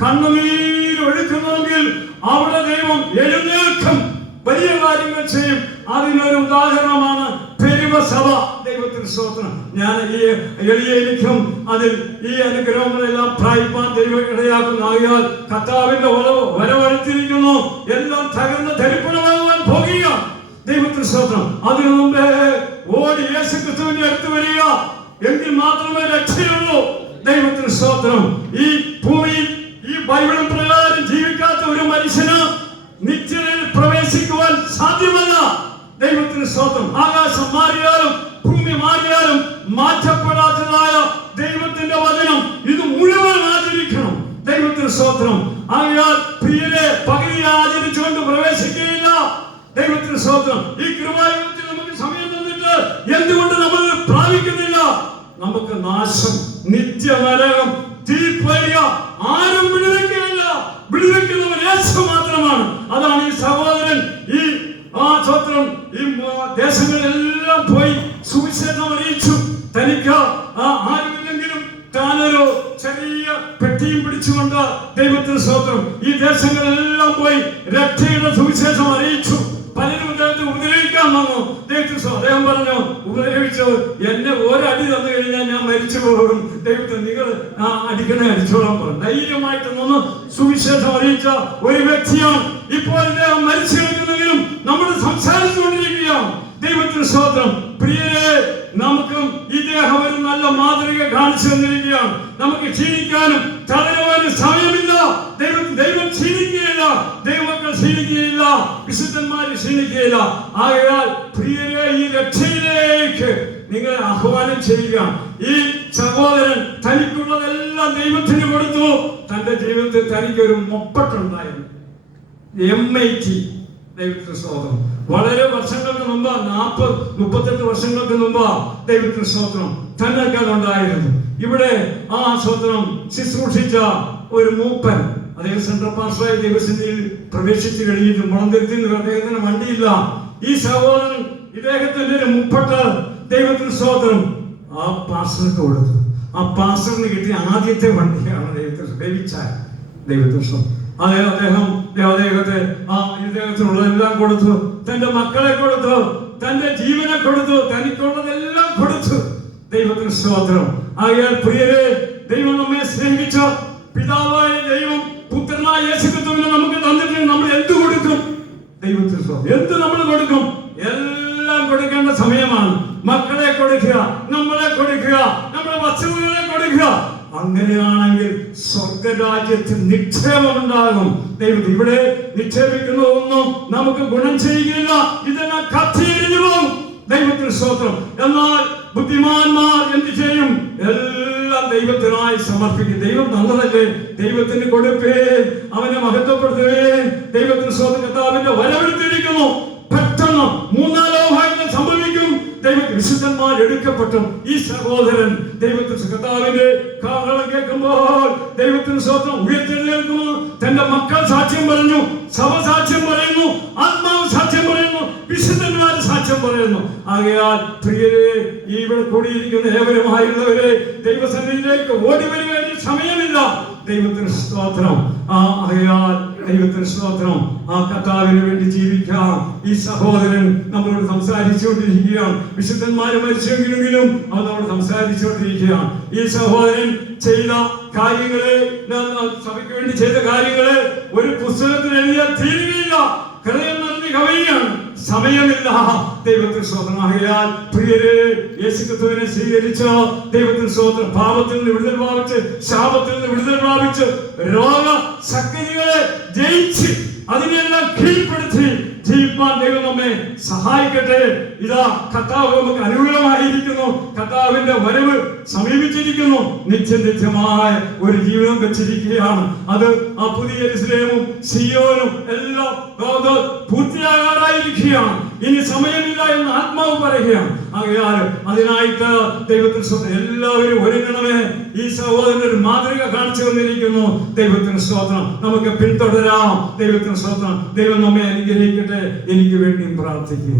കണ്ണുനീർ ഒഴുക്കുന്നുവെങ്കിൽ അവിടെ ദൈവം എഴുന്നേൽക്കും, വലിയ കാര്യങ്ങൾ ചെയ്യും. അതിനൊരു ഉദാഹരണമാണ് പെരുവസഭ. ദൈവത്തിന് സ്തോത്രം. ഞാൻ ഈ എളിയനിക്കും അതിൽ ഈ അനുഗ്രഹങ്ങളെല്ലാം പ്രാപിപ്പാൻ ദൈവം ഇടയാക്കുന്നു. ആയാൽ കർത്താവിന്റെ വരവഴുത്തിരിക്കുന്നു. എല്ലാം തകർന്ന് ധരിപ്പണമാകുവാൻ പോകുക. ദൈവത്തിന് സ്തോത്രം. അതിനു മുമ്പേ ഓടി യേശുക്രിസ്തുവിന്റെ അടുത്ത് വരിക, എങ്കിൽ മാത്രമേ രക്ഷയുള്ളൂ. ദൈവത്തിന് സ്തോത്രം. ഈ ഭൂമിയിൽ ഈ ബൈബിൾ പ്രകാരം ജീവിക്കാത്ത ഒരു മനുഷ്യന് നിത്യതയിൽ പ്രവേശിക്കുവാൻ സാധ്യമല്ല. ദൈവത്തിന് സ്തോത്രം. ആകാശം മാറിയാലും ഭൂമി മാറിയാലും മാറ്റപ്പെടാത്തതായ ദൈവത്തിന്റെ വചനം ഇത് മുഴുവൻ ആചരിക്കണം. ദൈവത്തിന് സ്തോത്രം. ആയാൽ പ്രിയരെ പകുതി ആചരിച്ചുകൊണ്ട് പ്രവേശിക്കുകയില്ല. ദൈവത്തിന് സ്തോത്രം. ഈ കൃപായുഗത്തിൽ നമുക്ക് സമയം തന്നിട്ട് എന്തുകൊണ്ട് നമ്മൾ പ്രാപിക്കുന്നില്ല? നമുക്ക് നാശം, നിത്യനരകം, തീപ്പൊരിയ ആരും വിടുവിക്കുകയില്ല. വിടുവിക്കുന്നവൻ യേശു മാത്രമാണ്. അതാണ് ഈ സഹോദരൻ ഈ സ്വത്രം ഈ ദേശങ്ങളിലെല്ലാം പോയി സുവിശേഷം അറിയിച്ചു. തനിക്ക് ആരുമില്ലെങ്കിലും താനൊരു ചെറിയ പെട്ടിയും പിടിച്ചുകൊണ്ട് ദൈവത്തിന് സ്തോത്രം ഈ ദേശങ്ങളിലെല്ലാം പോയി രക്ഷയുടെ സുവിശേഷം അറിയിച്ചു. പലരും അദ്ദേഹത്തെ ഉപദ്രവിക്കാൻ വന്നു. അദ്ദേഹം പറഞ്ഞു, ഉപദ്രവിച്ചു എന്നെ ഒരടി തന്നു കഴിഞ്ഞാൽ ഞാൻ മരിച്ചു പോകും. ദൈവത്തിന് നിങ്ങൾ അടിക്കണേ അടിച്ചോളാൻ പറഞ്ഞു. ധൈര്യമായിട്ട് നിന്ന് സുവിശേഷം അറിയിച്ച ഒരു വ്യക്തിയാണ്. ഇപ്പോൾ ഇദ്ദേഹം മരിച്ചു കിടക്കുന്നെങ്കിലും നമ്മൾ സംസാരിച്ചുകൊണ്ടിരിക്കുകയാണ്. ദൈവത്തിന് സ്തോത്രം. പ്രിയരെ, നമുക്കും ഇദ്ദേഹം ഒരു നല്ല മാതൃക കാണിച്ചു തന്നിരിക്കുകയാണ്. നമുക്ക് ക്ഷീണിക്കാനും തളരുവാനും സമയമില്ല. ദൈവം ക്ഷീണിക്കുകയില്ല, ദൈവമക്കൾ ക്ഷീണിക്കുകയില്ല, വിശുദ്ധന്മാര് ക്ഷീണിക്കുകയില്ല. ആകയാൽ പ്രിയരെ, ഈ രക്ഷയിലേക്ക് നിങ്ങളെ ആഹ്വാനം ചെയ്യുക. ഈ സഹോദരൻ തനിക്കുള്ളതെല്ലാം ദൈവത്തിന് കൊടുത്തു. തന്റെ ജീവിതത്തിൽ തനിക്കൊരു മൊപ്പട്ടുണ്ടായിരുന്നു, MIT. ദൈവത്തിന് സ്തോത്രം. വളരെ വർഷങ്ങൾക്ക് മുമ്പ്, 40-38 വർഷങ്ങൾക്ക് മുമ്പ് ദൈവത്തിന് സ്തോത്രം തന്നൊക്കെ ഉണ്ടായിരുന്നു. ഇവിടെ സ്തോത്രം ശുശ്രൂഷിച്ച ഒരു മൂപ്പൻ, അദ്ദേഹം സെൻട്രൽ പാസ്റ്ററായി ദൈവസന്നിധിയിൽ പ്രവേശിച്ചു കഴിഞ്ഞിട്ട് മുളന്തിരുത്തി അദ്ദേഹത്തിന് വണ്ടിയില്ല. ഈ സഹോദരൻ ഇദ്ദേഹത്തിന്റെ ഒരു മുപ്പട്ട് ദൈവത്തിന് സ്തോത്രം ആ പാസ്റ്റർക്ക് കൊടുത്തു. ആ പാസ്റ്ററിന് കിട്ടിയ ആദ്യത്തെ വണ്ടിയാണ് ദൈവത്തിന് സ്തോത്രം. ഇദ്ദേഹത്തിനുള്ളതെല്ലാം കൊടുത്തു, തന്റെ മക്കളെ കൊടുത്തു, തന്റെ ജീവനെ കൊടുത്തു, തനിക്കുള്ളതെല്ലാം കൊടുത്തു. ദൈവത്തിന് സ്തോത്രം. ആകയാൽ പ്രിയരെ, ദൈവം നമ്മെ സ്നേഹിച്ച പിതാവായ ദൈവം പുത്രനായ യേശുക്രിസ്തുവിനെ നമുക്ക് തന്നിട്ട് നമ്മൾ എന്ത് കൊടുക്കും? ദൈവത്തിന് സ്തോത്രം. എന്ത് നമ്മൾ കൊടുക്കും? എല്ലാം കൊടുക്കേണ്ട സമയമാണ്. മക്കളെ കൊടുക്കുക, നമ്മളെ കൊടുക്കുക, നമ്മുടെ വസ്തുക്കളെ കൊടുക്കുക. അങ്ങനെയാണെങ്കിൽ സ്വർഗരാജ്യത്തിൽ നിക്ഷേപമുണ്ടാകും. ദൈവം ഇവിടെ നിക്ഷേപിക്കുന്നതൊന്നും നമുക്ക് ഗുണം ചെയ്യുകയില്ല. ഇതെല്ലാം കത്തിയെരിഞ്ഞു പോകും. ദൈവത്തിന് സ്തോത്രം. എന്നാൽ ബുദ്ധിമാന്മാർ എന്ത് ചെയ്യും? എല്ലാം ദൈവത്തിനായി സമർപ്പിക്കും. ദൈവം നല്ലതല്ലേ? ദൈവത്തിന് കൊടുപ്പേ, അവനെ മഹത്വപ്പെടുത്തുവേ. ദൈവത്തിന് സ്തോത്രം. കർത്താവിന്റെ വരവെടുത്തിരിക്കുന്നു. പെട്ടെന്ന് 3-4 ഭാഗങ്ങൾ സംഭവിക്കും. ദൈവത്തിൽ വിശുദ്ധന്മാർ എടുക്കപ്പെട്ടു. ഈ സഹോദരൻ ദൈവത്തിന് കർത്താവിന്റെ കാഹളം കേൾക്കുമ്പോൾ ദൈവത്തിന് സ്തോത്രം ഉയർത്തെഴുന്നേൽക്കുന്നു. തന്റെ മക്കൾ സാക്ഷ്യം പറഞ്ഞു, സഭ സാക്ഷ്യം പറയുന്നു, ആത്മാവ് സാക്ഷ്യം പറയുന്നു, വിശുദ്ധന്മാർ സാക്ഷ്യം പറയുന്നു. ആകയാൽ പ്രിയരെ, ഇവിടെ കൂടിയിരിക്കുന്ന ഏവരുമായുള്ളവരെ ദൈവസന്നിധിയിലേക്ക് ഓടി വരിക. സമയമില്ല. ദൈവത്തിന് സ്തോത്രം. ആകയാൽ ദൈവത്തിന് സ്തോത്രം. കർത്താവിന് വേണ്ടി ജീവിക്കാം. ഈ സഹോദരൻ നമ്മളോട് സംസാരിച്ചുകൊണ്ടിരിക്കുകയാണ്. വിശുദ്ധന്മാര് മരിച്ചെങ്കിലും അവൻ നമ്മളോട് സംസാരിച്ചുകൊണ്ടിരിക്കുകയാണ്. ഈ സഹോദരൻ ചെയ്ത കാര്യങ്ങളെ, സഭയ്ക്ക് വേണ്ടി ചെയ്ത കാര്യങ്ങളെ ഒരു പുസ്തകത്തിൽ എഴുതിയാൽ തീരുകയില്ല. ഹൃദയം നിറഞ്ഞ് കവിയാണ്. സമയമില്ല. ദൈവത്തിന് സ്തോത്രം. ആകയാൽ പ്രിയരെ, യേശുക്രിസ്തുവിനെ സ്വീകരിച്ച ദൈവത്തിന് സ്തോത്രം. പാപത്തിൽ നിന്ന് വിടുതൽ പ്രാപിച്ച്, ശാപത്തിൽ നിന്ന് വിടുതൽ പ്രാപിച്ച്, രോഗശക്തികളെ ജയിച്ച്, അതിനെല്ലാം കീഴ്പ്പെടുത്തി ജീവിക്കാൻ ദൈവം നമ്മെ സഹായിക്കട്ടെ. ഇതാ കർത്താവ് നമുക്ക് അനുകൂലമായിരിക്കുന്നു. കർത്താവിന്റെ വരവ് സമീപിച്ചിരിക്കുന്നു. നിത്യമായ ഒരു ജീവിതം വെച്ചിരിക്കുകയാണ്. അത് ആ പുതിയ യെരൂശലേമും സിയോനും എല്ലാം പൂർത്തിയാകാറായിരിക്കുകയാണ്. ഇനി സമയമില്ല എന്ന് ആത്മാവ് പറയുകയാണ്. ആകയാൽ അതിനായിട്ട് ദൈവത്തിന് എല്ലാവരും ഒരുങ്ങണമേ. ഈ സഹോദരൻ ഒരു മാതൃക കാണിച്ചു വന്നിരിക്കുന്നു. ദൈവത്തിന് സ്തോത്രം. നമുക്ക് പിന്തുടരാം. ദൈവത്തിന് സ്തോത്രം. ദൈവം നമ്മെ അനുഗ്രഹിക്കട്ടെ. എനിക്ക് വേണ്ടിയും പ്രാർത്ഥിക്കുക.